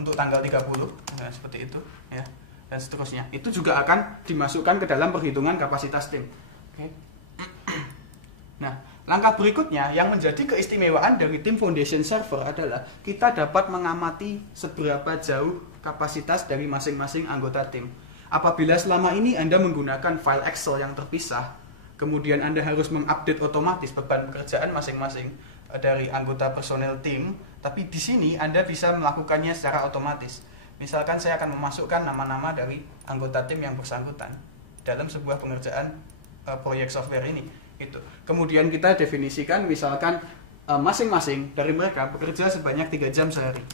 untuk tanggal 30, nah, seperti itu ya, dan seterusnya. Itu juga akan dimasukkan ke dalam perhitungan kapasitas tim. Oke. Nah, langkah berikutnya yang menjadi keistimewaan dari tim foundation server adalah kita dapat mengamati seberapa jauh kapasitas dari masing-masing anggota tim. Apabila selama ini Anda menggunakan file Excel yang terpisah, kemudian Anda harus mengupdate otomatis beban pekerjaan masing-masing dari anggota personel tim, tapi di sini Anda bisa melakukannya secara otomatis. Misalkan saya akan memasukkan nama-nama dari anggota tim yang bersangkutan dalam sebuah pengerjaan proyek software ini. Itu. Kemudian kita definisikan misalkan masing-masing dari mereka bekerja sebanyak 3 jam sehari.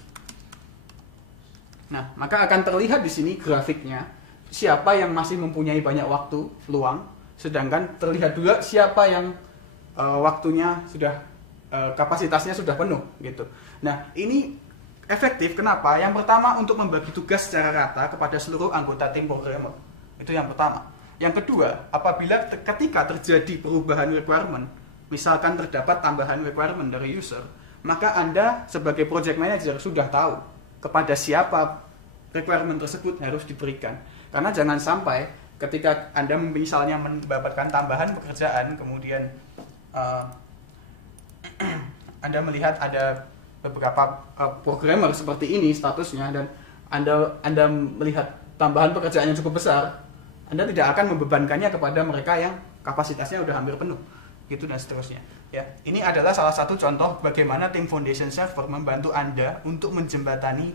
Nah, maka akan terlihat di sini grafiknya siapa yang masih mempunyai banyak waktu luang, sedangkan terlihat juga siapa yang waktunya sudah kapasitasnya sudah penuh gitu. Nah, ini efektif kenapa? Yang pertama untuk membagi tugas secara rata kepada seluruh anggota tim programmer. Itu yang pertama. Yang kedua, apabila ketika terjadi perubahan requirement, misalkan terdapat tambahan requirement dari user, maka Anda sebagai project manager sudah tahu kepada siapa requirement tersebut harus diberikan. Karena jangan sampai ketika Anda misalnya mendapatkan tambahan pekerjaan, kemudian Anda melihat ada beberapa programmer seperti ini statusnya, dan Anda melihat tambahan pekerjaan yang cukup besar, Anda tidak akan membebankannya kepada mereka yang kapasitasnya udah hampir penuh, gitu dan seterusnya. Ya, ini adalah salah satu contoh bagaimana tim foundation server membantu Anda untuk menjembatani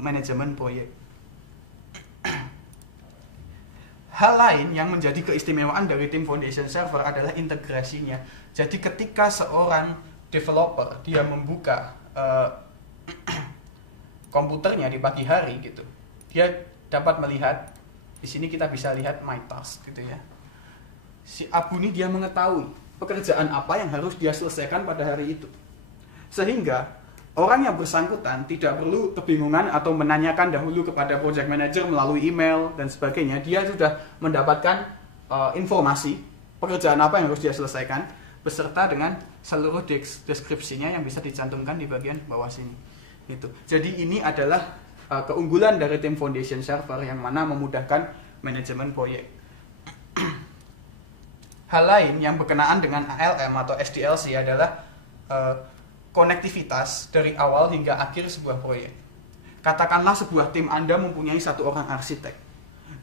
manajemen proyek. Hal lain yang menjadi keistimewaan dari tim foundation server adalah integrasinya. Jadi ketika seorang developer dia membuka komputernya di pagi hari gitu, dia dapat melihat di sini kita bisa lihat my task gitu ya. Si Abu ini dia mengetahui pekerjaan apa yang harus dia selesaikan pada hari itu, sehingga orang yang bersangkutan tidak perlu kebingungan atau menanyakan dahulu kepada project manager melalui email dan sebagainya. Dia sudah mendapatkan informasi pekerjaan apa yang harus dia selesaikan beserta dengan seluruh deskripsinya yang bisa dicantumkan di bagian bawah sini. Gitu. Jadi ini adalah keunggulan dari tim foundation server yang mana memudahkan manajemen proyek. Hal lain yang berkenaan dengan ALM atau SDLC adalah konektivitas dari awal hingga akhir sebuah proyek. Katakanlah sebuah tim Anda mempunyai satu orang arsitek,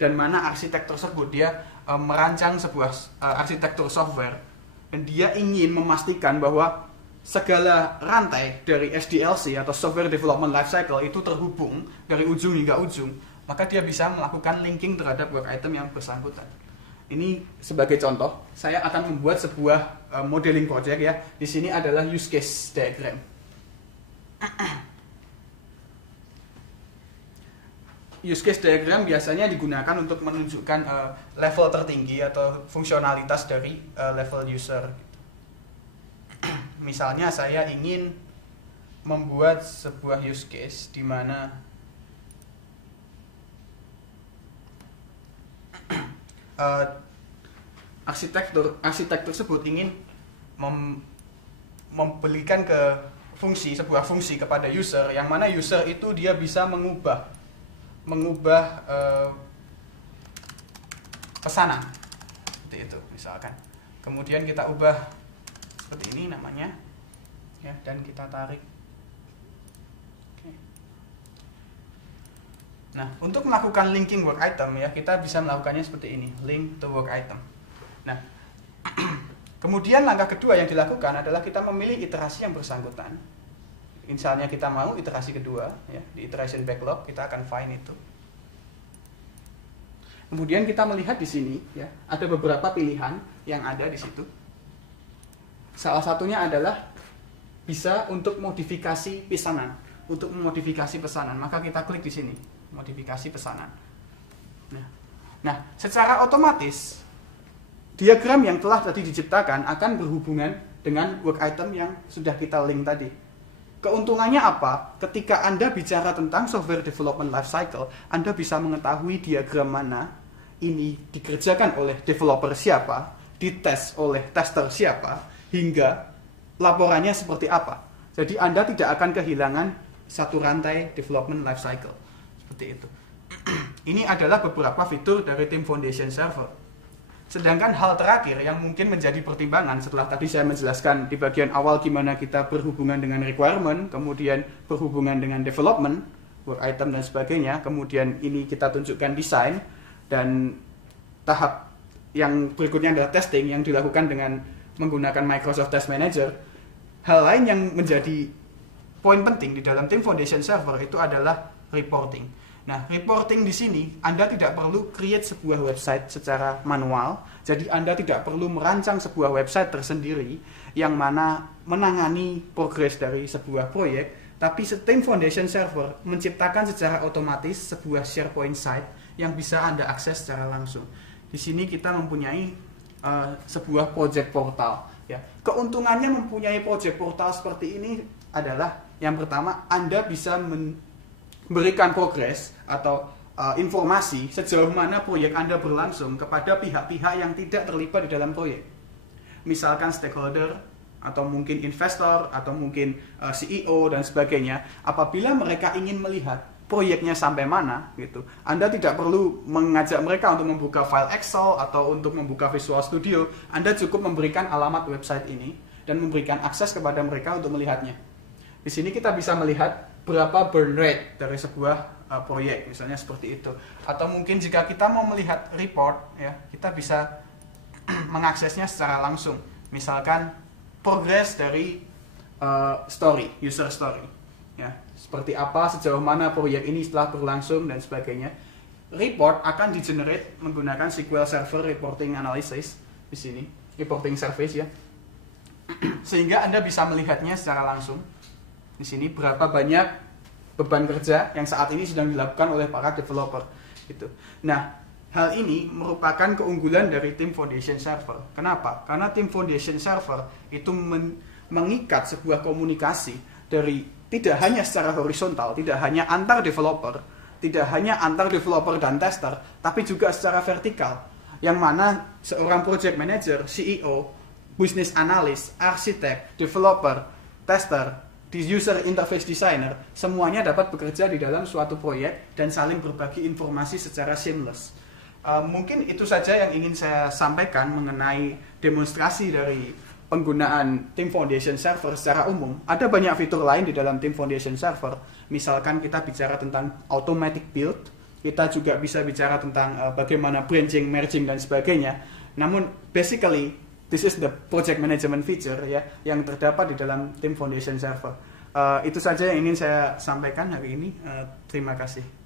dan mana arsitek tersebut dia merancang sebuah arsitektur software, dan dia ingin memastikan bahwa segala rantai dari SDLC atau Software Development Lifecycle itu terhubung dari ujung hingga ujung, maka dia bisa melakukan linking terhadap work item yang bersangkutan. Ini sebagai contoh, saya akan membuat sebuah modeling project ya. Di sini adalah use case diagram. Use case diagram biasanya digunakan untuk menunjukkan level tertinggi atau fungsionalitas dari level user. Misalnya saya ingin membuat sebuah use case di mana arsitek tersebut ingin memberikan sebuah fungsi kepada user, yang mana user itu dia bisa mengubah pesanan seperti itu misalkan. Kemudian kita ubah seperti ini namanya ya, dan kita tarik. Nah, untuk melakukan linking work item ya, kita bisa melakukannya seperti ini, link to work item. Nah, kemudian langkah kedua yang dilakukan adalah kita memilih iterasi yang bersangkutan. Misalnya kita mau iterasi kedua ya, di iteration backlog kita akan find itu. Kemudian kita melihat di sini ya, ada beberapa pilihan yang ada di situ. Salah satunya adalah bisa untuk modifikasi pesanan. Untuk memodifikasi pesanan, maka kita klik di sini, modifikasi pesanan. Nah, secara otomatis diagram yang telah tadi diciptakan akan berhubungan dengan work item yang sudah kita link tadi. Keuntungannya apa? Ketika Anda bicara tentang software development lifecycle, Anda bisa mengetahui diagram mana ini dikerjakan oleh developer siapa, dites oleh tester siapa, hingga laporannya seperti apa. Jadi Anda tidak akan kehilangan satu rantai development life cycle. Seperti itu. Ini adalah beberapa fitur dari Team Foundation Server. Sedangkan hal terakhir yang mungkin menjadi pertimbangan setelah tadi saya menjelaskan di bagian awal gimana kita berhubungan dengan requirement, kemudian berhubungan dengan development, work item dan sebagainya, kemudian ini kita tunjukkan desain, dan tahap yang berikutnya adalah testing yang dilakukan dengan menggunakan Microsoft Test Manager. Hal lain yang menjadi poin penting di dalam Team Foundation Server itu adalah reporting. Nah, reporting di sini Anda tidak perlu create sebuah website secara manual. Jadi Anda tidak perlu merancang sebuah website tersendiri yang mana menangani progres dari sebuah proyek, tapi Team Foundation Server menciptakan secara otomatis sebuah SharePoint site yang bisa Anda akses secara langsung. Di sini kita mempunyai sebuah project portal. Ya, keuntungannya mempunyai project portal seperti ini adalah yang pertama, Anda bisa memberikan progres atau informasi sejauh mana proyek Anda berlangsung kepada pihak-pihak yang tidak terlibat di dalam proyek. Misalkan stakeholder, atau mungkin investor, atau mungkin CEO dan sebagainya. Apabila mereka ingin melihat proyeknya sampai mana, gitu, Anda tidak perlu mengajak mereka untuk membuka file Excel atau untuk membuka Visual Studio. Anda cukup memberikan alamat website ini dan memberikan akses kepada mereka untuk melihatnya. Di sini kita bisa melihat berapa burn rate dari sebuah proyek, misalnya seperti itu. Atau mungkin jika kita mau melihat report, ya, kita bisa mengaksesnya secara langsung. Misalkan progress dari user story, ya, seperti apa, sejauh mana proyek ini setelah berlangsung dan sebagainya. Report akan di-generate menggunakan SQL Server Reporting Analysis di sini, reporting service, ya, sehingga Anda bisa melihatnya secara langsung. Di sini berapa banyak beban kerja yang saat ini sedang dilakukan oleh para developer. Gitu. Nah, hal ini merupakan keunggulan dari Team Foundation Server. Kenapa? Karena Team Foundation Server itu mengikat sebuah komunikasi dari tidak hanya secara horizontal, tidak hanya antar developer, tidak hanya antar developer dan tester, tapi juga secara vertikal. Yang mana seorang project manager, CEO, business analyst, arsitek, developer, tester, user interface designer, semuanya dapat bekerja di dalam suatu proyek dan saling berbagi informasi secara seamless. Mungkin itu saja yang ingin saya sampaikan mengenai demonstrasi dari penggunaan Team Foundation Server secara umum. Ada banyak fitur lain di dalam Team Foundation Server. Misalkan kita bicara tentang automatic build, kita juga bisa bicara tentang bagaimana branching, merging dan sebagainya. Namun basically this is the project management feature, ya, yang terdapat di dalam Team Foundation Server. Itu saja yang ingin saya sampaikan hari ini. Terima kasih.